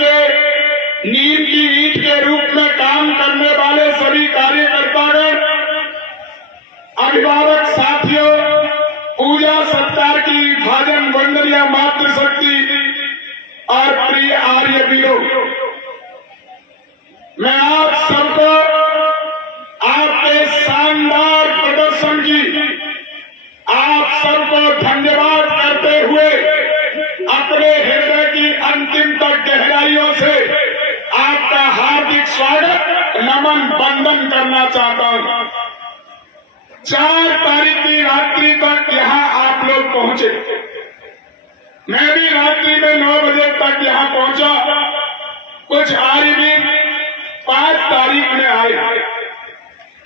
के नींव की ईंट के रूप में काम करने वाले सभी कार्यकर्तागण, अभिभावक साथियों, पूजा सत्कार की भाजन वंदनीय मातृशक्ति और प्रिय आर्य वीरों, मैं आप सबको आपके शानदार प्रदर्शन की आप सबको धन्यवाद करते हुए अपने हृदय की अंतिम तक गहराइयों से आपका हार्दिक स्वागत, नमन, वंदन करना चाहता हूं। 4 तारीख की रात्रि तक यहाँ आप लोग पहुंचे, मैं भी रात्रि में 9 बजे तक यहाँ पहुंचा। कुछ आर्य भी 5 तारीख में आए।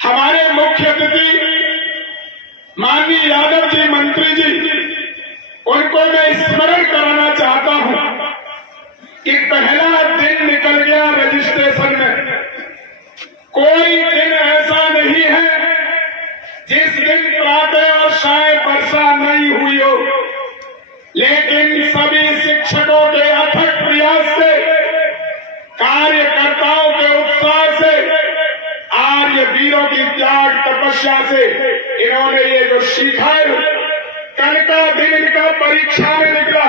हमारे मुख्य अतिथि माननीय यादव जी, मंत्री जी, उनको मैं स्मरण कराना चाहता हूं कि पहला दिन निकल गया रजिस्ट्रेशन में। कोई दिन ऐसा नहीं है जिस दिन प्रातः और शायद वर्षा नहीं हुई हो, लेकिन सभी शिक्षकों के अथक प्रयास से, कार्यकर्ताओं के उत्साह से, आर्य वीरों की त्याग तपस्या से इन्होंने ये जो सीखा है, कल का दिन इनका परीक्षा में निकला।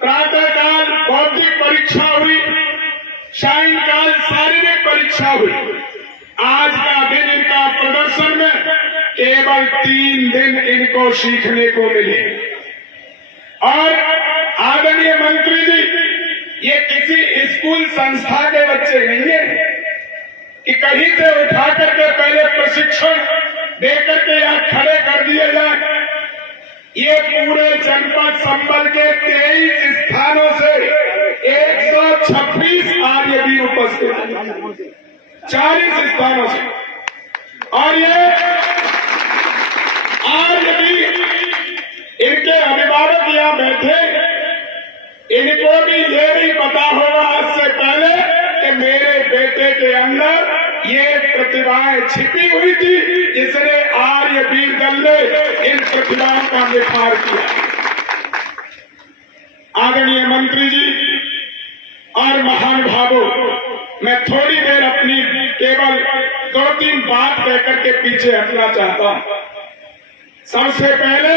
प्रातःकाल बौद्धिक परीक्षा हुई, सायंकाल शारीरिक परीक्षा हुई। आज का दिन इनका प्रदर्शन में केवल 3 दिन इनको सीखने को मिले। और आदरणीय मंत्री जी, ये किसी स्कूल संस्था के बच्चे नहीं है कि कहीं से उठा करके पहले प्रशिक्षण देकर के यहाँ खड़े कर दिए जाए। ये पूरे जनपद संबल के 23 स्थानों से 126 आर्य भी उपस्थित हैं, 40 स्थानों से। और ये आर्य भी, इनके अभिभावक यहाँ बैठे, इनको भी ये नहीं पता होगा आज से पहले कि मेरे बेटे के अंदर ये प्रतिभाएं छिपी हुई थी, जिसने आर्य वीर दल ने इन प्रतिभाओं का निखार किया। आदरणीय मंत्री जी और महानुभावों, मैं थोड़ी देर अपनी केवल 2-3 बात कहकर के पीछे हटना चाहता हूं। सबसे पहले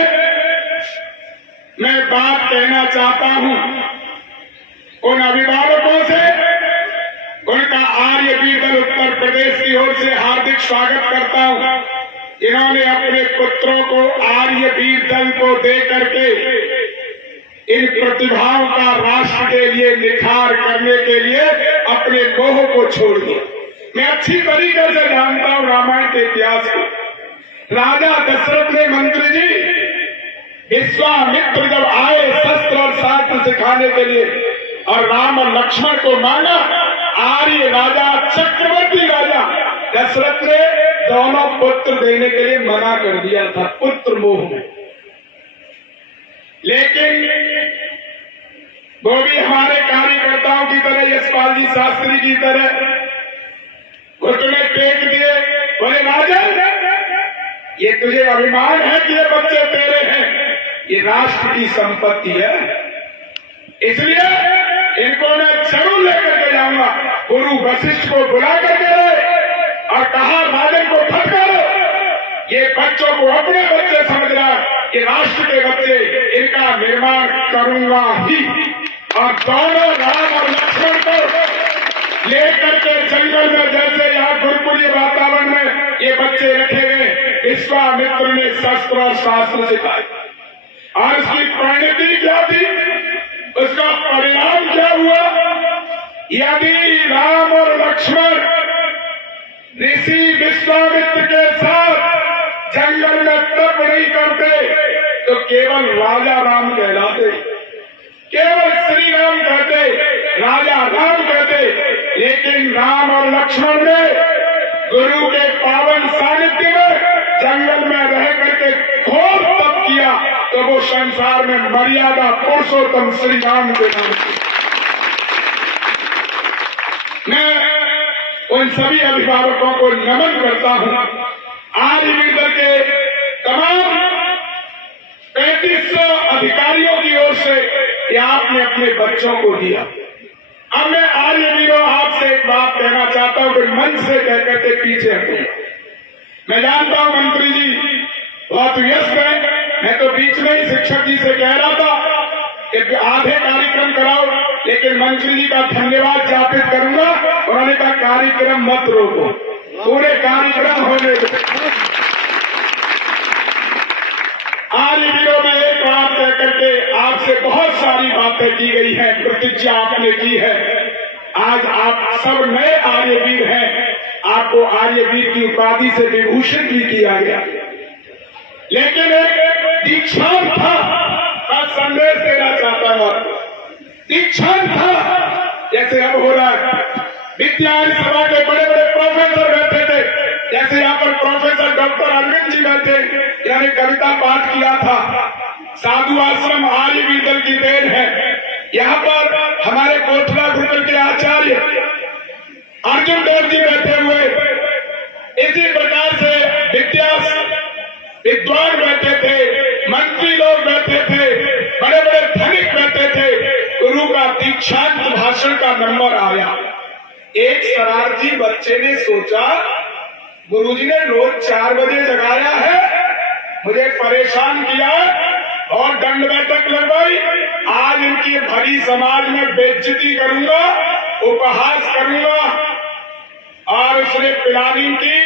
मैं बात कहना चाहता हूं उन अभिभावकों से, उनका आर्य वीर दल उत्तर प्रदेश की ओर से हार्दिक स्वागत करता हूं। इन्होंने अपने पुत्रों को आर्य वीर दल को दे करके इन प्रतिभाओं का राष्ट्र के लिए निखार करने के लिए अपने मोह को छोड़ दिया। मैं अच्छी तरीके से जानता हूं रामायण के इतिहास को। राजा दशरथ ने, मंत्री जी, विश्वामित्र जब आए शस्त्र और शास्त्र सिखाने के लिए और राम और लक्ष्मण को मांगा, आर्य राजा, चक्रवर्ती राजा दशरथ ने दोनों पुत्र देने के लिए मना कर दिया था, पुत्र मोह में। लेकिन वो भी हमारे कार्यकर्ताओं की तरह, यशपाल जी शास्त्री की तरह घुटने टेक दिए, बोले राजा, ये तुझे अभिमान है कि ये बच्चे तेरे हैं, ये राष्ट्र की संपत्ति है, इसलिए इनको मैं जरूर लेकर के जाऊंगा। गुरु वशिष्ठ को बुला करके और कहा, राजन को फटकारो, ये बच्चों को अपने बच्चे समझ रहा, ये राष्ट्र के बच्चे, इनका निर्माण करूंगा ही। और दोनों राम और लक्ष्मण को लेकर के जंगल में, जैसे यहाँ गुरुकुलीय वातावरण में ये बच्चे रखे गए, विश्वामित्र ने शस्त्र और शास्त्र सिखाए। और उसकी परिणति क्या थी, उसका परिणाम क्या हुआ? यदि राम और लक्ष्मण ऋषि विश्वामित्र के साथ जंगल में तप नहीं करते तो केवल राजा राम कहलाते, केवल श्री राम कहते, राजा राम कहते। लेकिन राम और लक्ष्मण ने गुरु के पावन सानिध्य में जंगल में रह करके घोर तप किया, तो वो संसार में मर्यादा पुरुषोत्तम श्री राम के नाम की। मैं उन सभी अभिभावकों को नमन करता हूं। आर्य वीर दल के तमाम 3500 अधिकारियों की ओर से ये आपने अपने बच्चों को दिया। अब मैं आर्यवीरों आपसे एक बात कहना चाहता हूं कि मंच से कहकर के पीछे हटे। मैं जानता हूं मंत्री जी बहुत व्यस्त हैं, मैं तो बीच में ही शिक्षक जी से कह रहा था कि आधे कार्यक्रम कराओ, लेकिन मंत्री जी का धन्यवाद ज्ञापित करूंगा। उन्होंने कहा कार्यक्रम मत रोको, पूरे कार्यक्रम होने दो। आर्यवीरों में एक बात कह करके आपसे बहुत सारी बातें की गई है, प्रतिज्ञा आपने की है। आज आप सब नए आर्यवीर हैं, आपको आर्यवीर की उपाधि से विभूषित भी किया गया। लेकिन एक दीक्षांत था का संदेश देना चाहता हूं। दीक्षांत था जैसे अब हो रहा है, विज्ञान सभा के बड़े बड़े प्रोफेसर बैठे थे, जैसे यहाँ पर प्रोफेसर डॉक्टर अरविंद जी बैठे, इन्होंने कविता पाठ किया था। साधु आश्रम आर्यवीर दल की देन है। यहाँ पर हमारे कोटला गुरुकुल के आचार्य अर्जुन देव जी बैठे हुए, इसी प्रकार से विद्वान बैठे थे, मंत्री लोग बैठे थे, बड़े बड़े धनिक बैठे थे। गुरु का दीक्षांत भाषण का नंबर आया। एक शरारती बच्चे ने सोचा गुरुजी ने रोज 4 बजे जगाया है, मुझे परेशान किया और दंड बैठक लगवाई। आज इनकी भरी समाज में बेइज्जती करूंगा, उपहास करूंगा। और उसने पिलानी की,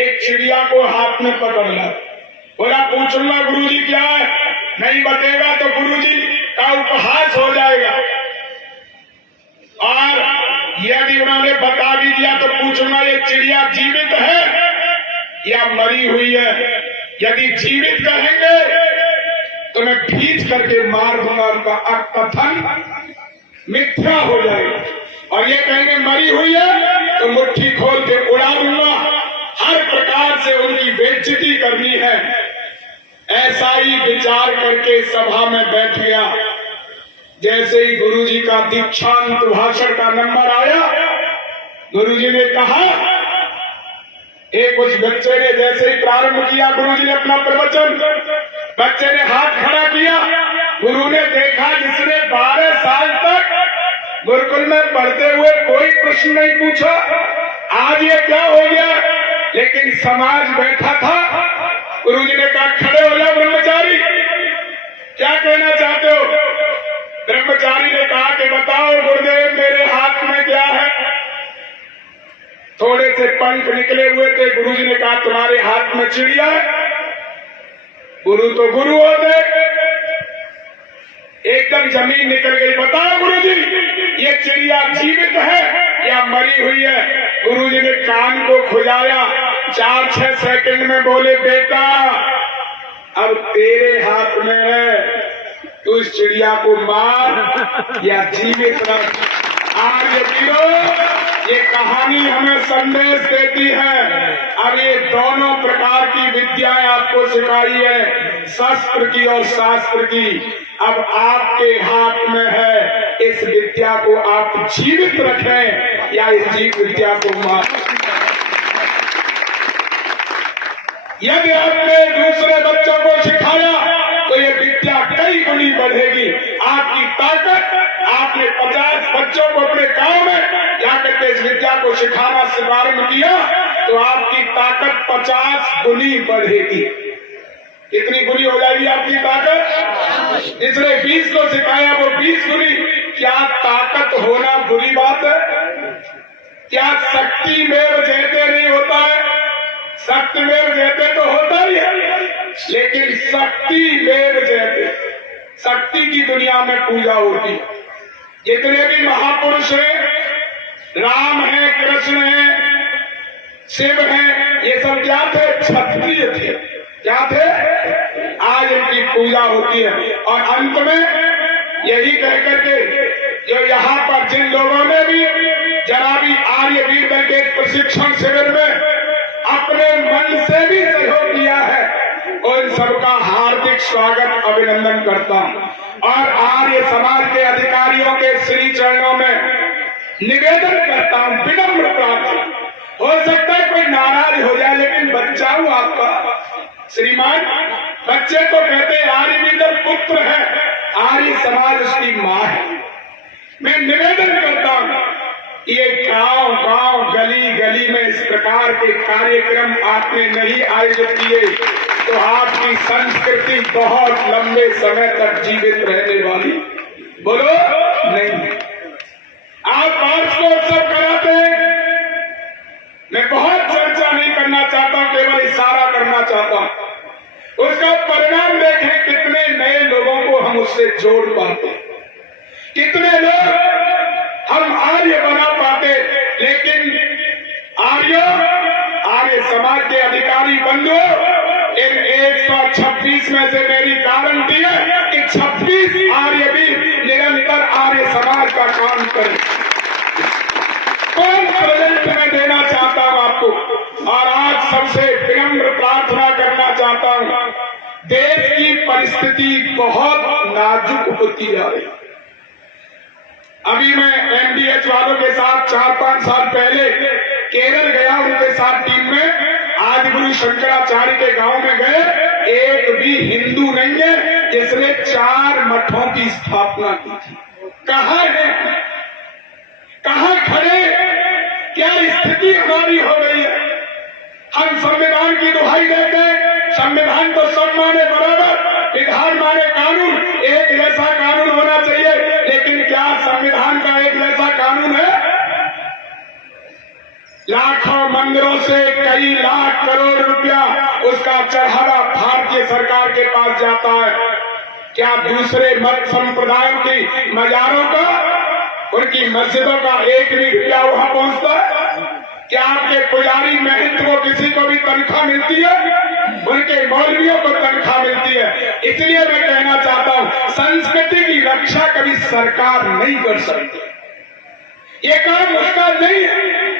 एक चिड़िया को हाथ में पकड़ लिया, बोला पूछूंगा गुरुजी क्या है, नहीं बतेगा तो गुरुजी का उपहास हो जाएगा। और यदि उन्होंने बता भी दिया तो पूछूंगा ये चिड़िया जीवित है या मरी हुई है। यदि जीवित कहेंगे तो मैं खींच करके मार दूंगा, उनका कथन मिथ्या हो जाएगा। और ये कहेंगे मरी हुई है तो मुट्ठी खोल के उड़ा दूंगा। हर प्रकार से उनकी बेइज्जती करनी है। ऐसा ही विचार करके सभा में बैठ गया। जैसे ही गुरुजी का दीक्षांत भाषण का नंबर आया, गुरुजी ने कहा, एक उस बच्चे ने जैसे ही प्रारंभ किया गुरुजी ने अपना प्रवचन, बच्चे ने हाथ खड़ा किया। गुरु ने देखा जिसने 12 साल तक गुरुकुल में पढ़ते हुए कोई प्रश्न नहीं पूछा, आज ये क्या हो गया। लेकिन समाज बैठा था। गुरुजी ने कहा खड़े हो जाओ ब्रह्मचारी, क्या कहना चाहते हो। ब्रह्मचारी ने कहा कि बताओ गुरुदेव मेरे हाथ में क्या है। थोड़े से पंख निकले हुए थे। गुरुजी ने कहा तुम्हारे हाथ में चिड़िया है। गुरु तो गुरु होते, एकदम जमीन निकल गई। बताओ गुरुजी ये चिड़िया जीवित है या मरी हुई है। गुरुजी ने कान को खुजाया, 4-6 सेकंड में बोले बेटा अब तेरे हाथ में है, तू इस चिड़िया को मार या जीवित रख। आर्यवीरों ये कहानी हमें संदेश देती है। अब ये दोनों प्रकार की विद्याएं आपको सिखाई है, शस्त्र की और शास्त्र की। अब आपके हाथ में है, इस विद्या को आप जीवित रखें या इस जीव विद्या को मार। यदि आपने दूसरे बच्चों को सिखाया तो ये विद्या कई गुनी बढ़ेगी। आपकी ताकत, आपने 50 बच्चों को अपने गांव में जाकर के इस विद्या को सिखाना प्रारंभ किया तो आपकी ताकत 50 गुनी बढ़ेगी। कितनी गुनी हो जाएगी आपकी ताकत। जिसने 20 को सिखाया वो 20 गुनी। क्या ताकत होना बुरी बात है? क्या शक्ति में जयते नहीं होता है? शक्ति में जयते तो होता ही है, लेकिन शक्ति में जयते, शक्ति की दुनिया में पूजा होती। जितने भी महापुरुष हैं, राम है, कृष्ण है, शिव है, ये सब क्या थे? क्षत्रिय थे। क्या थे? आज इनकी पूजा होती है। और अंत में यही कह करके जो यहाँ पर जिन लोगों ने भी जरा भी आर्यवीर दल के प्रशिक्षण शिविर में अपने मन से भी सहयोग किया है, उन सबका हार्दिक स्वागत अभिनंदन करता हूं। और आर्य समाज के अधिकारियों के श्री चरणों में निवेदन करता हूं, विनम्र प्रार्थना। हो सकता है कोई नाराज हो जाए, लेकिन बच्चा हूं आपका श्रीमान। बच्चे को कहते आर्यवीर दल पुत्र है, आर्य समाज उसकी मां है। मैं निवेदन करता हूं, ये गांव गांव गली गली में इस प्रकार के कार्यक्रम आपने नहीं आयोजित किए तो आपकी संस्कृति बहुत लंबे समय तक जीवित रहने वाली बोलो नहीं। आप पार्स को उत्सव कराते हैं, मैं बहुत चर्चा नहीं करना चाहता हूं, केवल इशारा करना चाहता हूं। उसका परिणाम देखें, कितने नए लोगों को हम उससे जोड़ पाते, कितने लोग हम आर्य बना पाते। लेकिन आर्य समाज के अधिकारी बंधुओं, इन 126 में से मेरी गारंटी है कि 26 आर्य भी निरंतर आर्य समाज का काम करें। कौन प्रेजेंट में देना चाहता हूं आपको, और आज सबसे विनम्र प्रार्थना करना चाहता हूं, देश की परिस्थिति बहुत नाजुक होती जा रही। अभी मैं एमडीएच वालों के साथ 4-5 साल पहले केरल गया, उनके साथ टीम में आदिगुरु शंकराचार्य के गांव में गए। एक भी हिंदू नहीं है जिसने 4 मठों की स्थापना की थी। कहां है, कहां खड़े, क्या स्थिति हमारी हो गई है। हम संविधान की दुहाई देते हैं, संविधान तो सब माने बराबर, विधान माने कानून, एक जैसा कानून होना चाहिए, लेकिन क्या संविधान का एक जैसा कानून है? लाखों मंदिरों से कई लाख करोड़ रुपया उसका चढ़ावा भारतीय सरकार के पास जाता है। क्या दूसरे मत संप्रदायों की मजारों का, उनकी मस्जिदों का एक भी रुपया वहां पहुंचता है? क्या आपके पुजारी महंत को किसी को भी तनख्वाह मिलती है? उनके मौलवियों को तनख्वाह मिलती है। इसलिए मैं कहना चाहता हूं, संस्कृति की रक्षा कभी सरकार नहीं कर सकती, ये काम उसका नहीं है।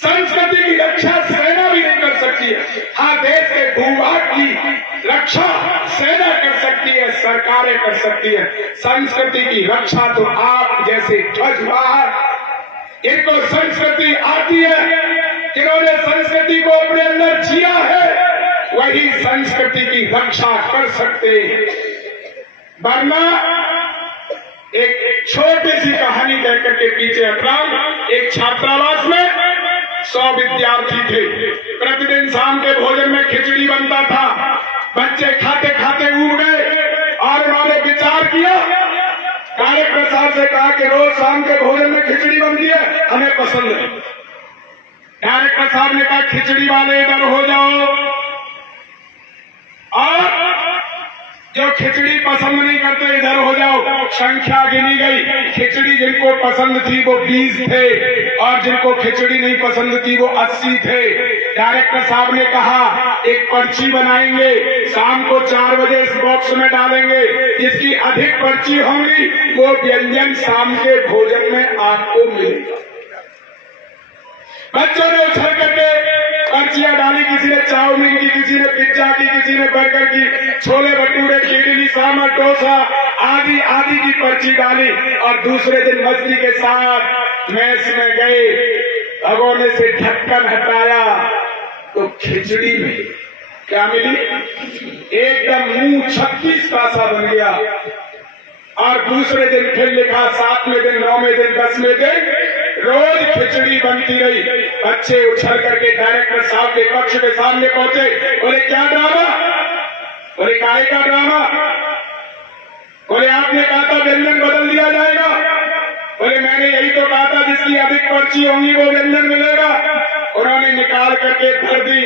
संस्कृति की रक्षा सेना भी नहीं कर सकती है। हाँ, देश के भूभाग की रक्षा सेना कर सकती है, सरकारें कर सकती है। संस्कृति की रक्षा तो आप जैसे ध्वजवाहक, इनको संस्कृति आती है, जिन्होंने संस्कृति को अपने अंदर जिया है, वही संस्कृति की रक्षा कर सकते हैं। वरना एक छोटी सी कहानी कहकर के पीछे हट रहा हूं। एक छात्रावास में 100 विद्यार्थी थे। प्रतिदिन शाम के भोजन में खिचड़ी बनता था। बच्चे खाते खाते ऊब गए और उन्होंने विचार किया, डायरेक्टर प्रसाद से कहा कि रोज शाम के भोजन में खिचड़ी बनती है, हमें पसंद है। डायरेक्टर साहब ने कहा, खिचड़ी वाले इधर हो जाओ, और जो खिचड़ी पसंद नहीं करते इधर हो जाओ। संख्या गिनी गई, खिचड़ी जिनको पसंद थी वो 20 थे, और जिनको खिचड़ी नहीं पसंद थी वो 80 थे। डायरेक्टर साहब ने कहा, एक पर्ची बनाएंगे, शाम को 4 बजे इस बॉक्स में डालेंगे, जिसकी अधिक पर्ची होंगी वो व्यंजन शाम के भोजन में आपको मिलेगा। बच्चों ने उछल करके पर्चियां डाली, किसी ने चाउमीन की, किसी ने पिज्जा की, किसी ने बर्गर की, छोले भटूरे की, इडली सांभर डोसा आदि आदि की पर्ची डाली। और दूसरे दिन मस्ती के साथ मैस में गए, भगोने से ढक्कन हटाया तो खिचड़ी में क्या मिली? एकदम मुंह 36 का सा बन गया। और दूसरे दिन फिर लिखा, 7वें दिन, 9वें दिन, 10वें दिन रोज खिचड़ी बनती रही। बच्चे उछल करके डायरेक्टर साहब के कक्ष के सामने पहुंचे। बोले, क्या ड्रामा? बोले, काहे का ड्रामा? बोले, आपने कहा था व्यंजन बदल दिया जाएगा। बोले, मैंने यही तो कहा था, जिसकी अधिक पर्ची होंगी वो व्यंजन मिलेगा। उन्होंने निकाल करके धर दी।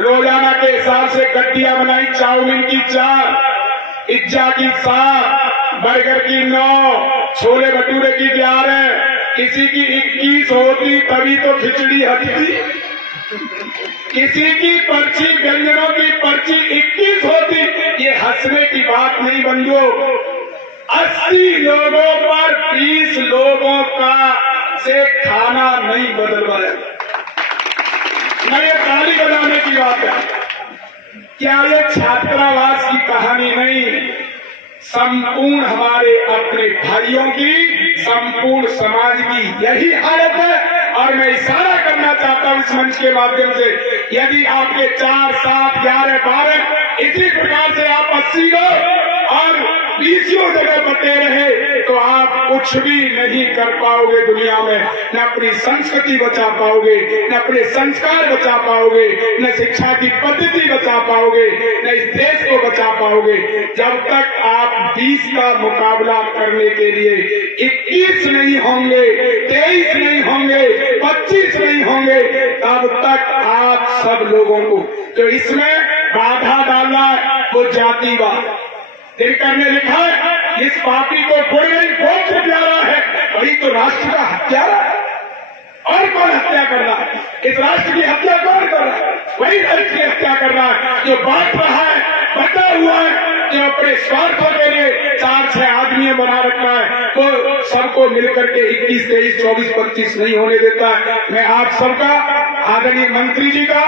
रोजाना के हिसाब से गड्डियां बनाई, चाउमीन की 4, पिज्जा की 7, बर्गर की 9, छोले भटूरे की 11, किसी की 21 होती तभी तो खिचड़ी हटती। किसी की पर्ची, व्यंजनों की पर्ची 21 होती। ये हंसने की बात नहीं बंधुओं, 80 लोगों पर 20 लोगों का से खाना नहीं बदलवाया। न ये ताली बजाने की बात है। क्या ये छात्रावास की कहानी नहीं, संपूर्ण हमारे अपने भाइयों की, संपूर्ण समाज की यही हालत है। और मैं इशारा करना चाहता हूं इस मंच के माध्यम से, यदि आपके 4, 7, 11, 12 इसी प्रकार से आप 80 लोग और बीसियों जगह बटे रहे तो आप कुछ भी नहीं कर पाओगे दुनिया में। न अपनी संस्कृति बचा पाओगे, न अपने संस्कार बचा पाओगे, न शिक्षा की पद्धति बचा पाओगे, न इस देश को बचा पाओगे। जब तक आप 20 का मुकाबला करने के लिए 21 नहीं होंगे, 23 नहीं होंगे, 25 नहीं होंगे, तब तक आप सब लोगों को जो इसमें बाधा डालना है वो जातिवाद। दिनकर ने लिखा है इस पापी को कोई नहीं बहुत से प्यारा है, वही तो राष्ट्र का हत्यारा है। और कौन हत्या कर रहा है? इस राष्ट्र की हत्या कौन कर रहा है? वही राष्ट्र की हत्या कर रहा है जो बांट रहा है, बटा हुआ है, जो अपने स्वार्थों के लिए 4-6 आदमी बना रखा है, वो सबको मिलकर के 21, 23, 24, 25 नहीं होने देता है। मैं आप सबका, आदरणीय मंत्री जी का,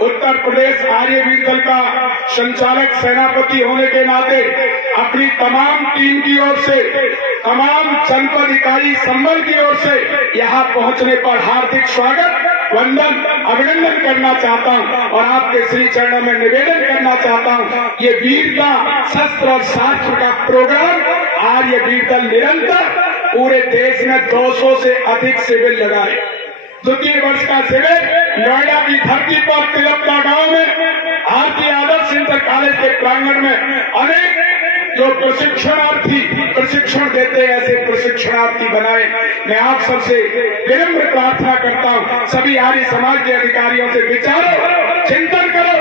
उत्तर प्रदेश आर्यवीर दल का संचालक सेनापति होने के नाते अपनी तमाम टीम की ओर से, तमाम जनपद इकाई संबल की ओर से यहाँ पहुँचने पर हार्दिक स्वागत, वंदन, अभिनंदन करना चाहता हूँ और आपके श्री चरणों में निवेदन करना चाहता हूँ। ये वीरता शस्त्र और शास्त्र का प्रोग्राम आर्यवीर दल निरंतर पूरे देश में 200 से अधिक शिविर लगाए। द्वितीय वर्ष का शिविर नोएडा की धरती पर तिलपका गांव में भारतीय आदर्श इंटर कॉलेज के प्रांगण में अनेक जो प्रशिक्षणार्थी प्रशिक्षण देते हैं ऐसे प्रशिक्षणार्थी बनाए। मैं आप सबसे विनम्र प्रार्थना करता हूँ, सभी आर्य समाज के अधिकारियों से विचारो, चिंतन करो।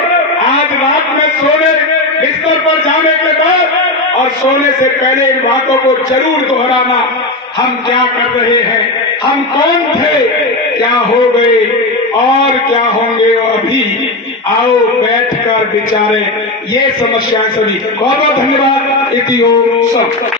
आज रात में सोने बिस्तर पर जाने के बाद और सोने से पहले इन बातों को जरूर दोहराना। हम क्या कर रहे हैं, हम कौन थे, क्या हो गए और क्या होंगे अभी, आओ बैठकर विचारें। ये समस्याएं सभी। बहुत बहुत धन्यवाद। इति ओम।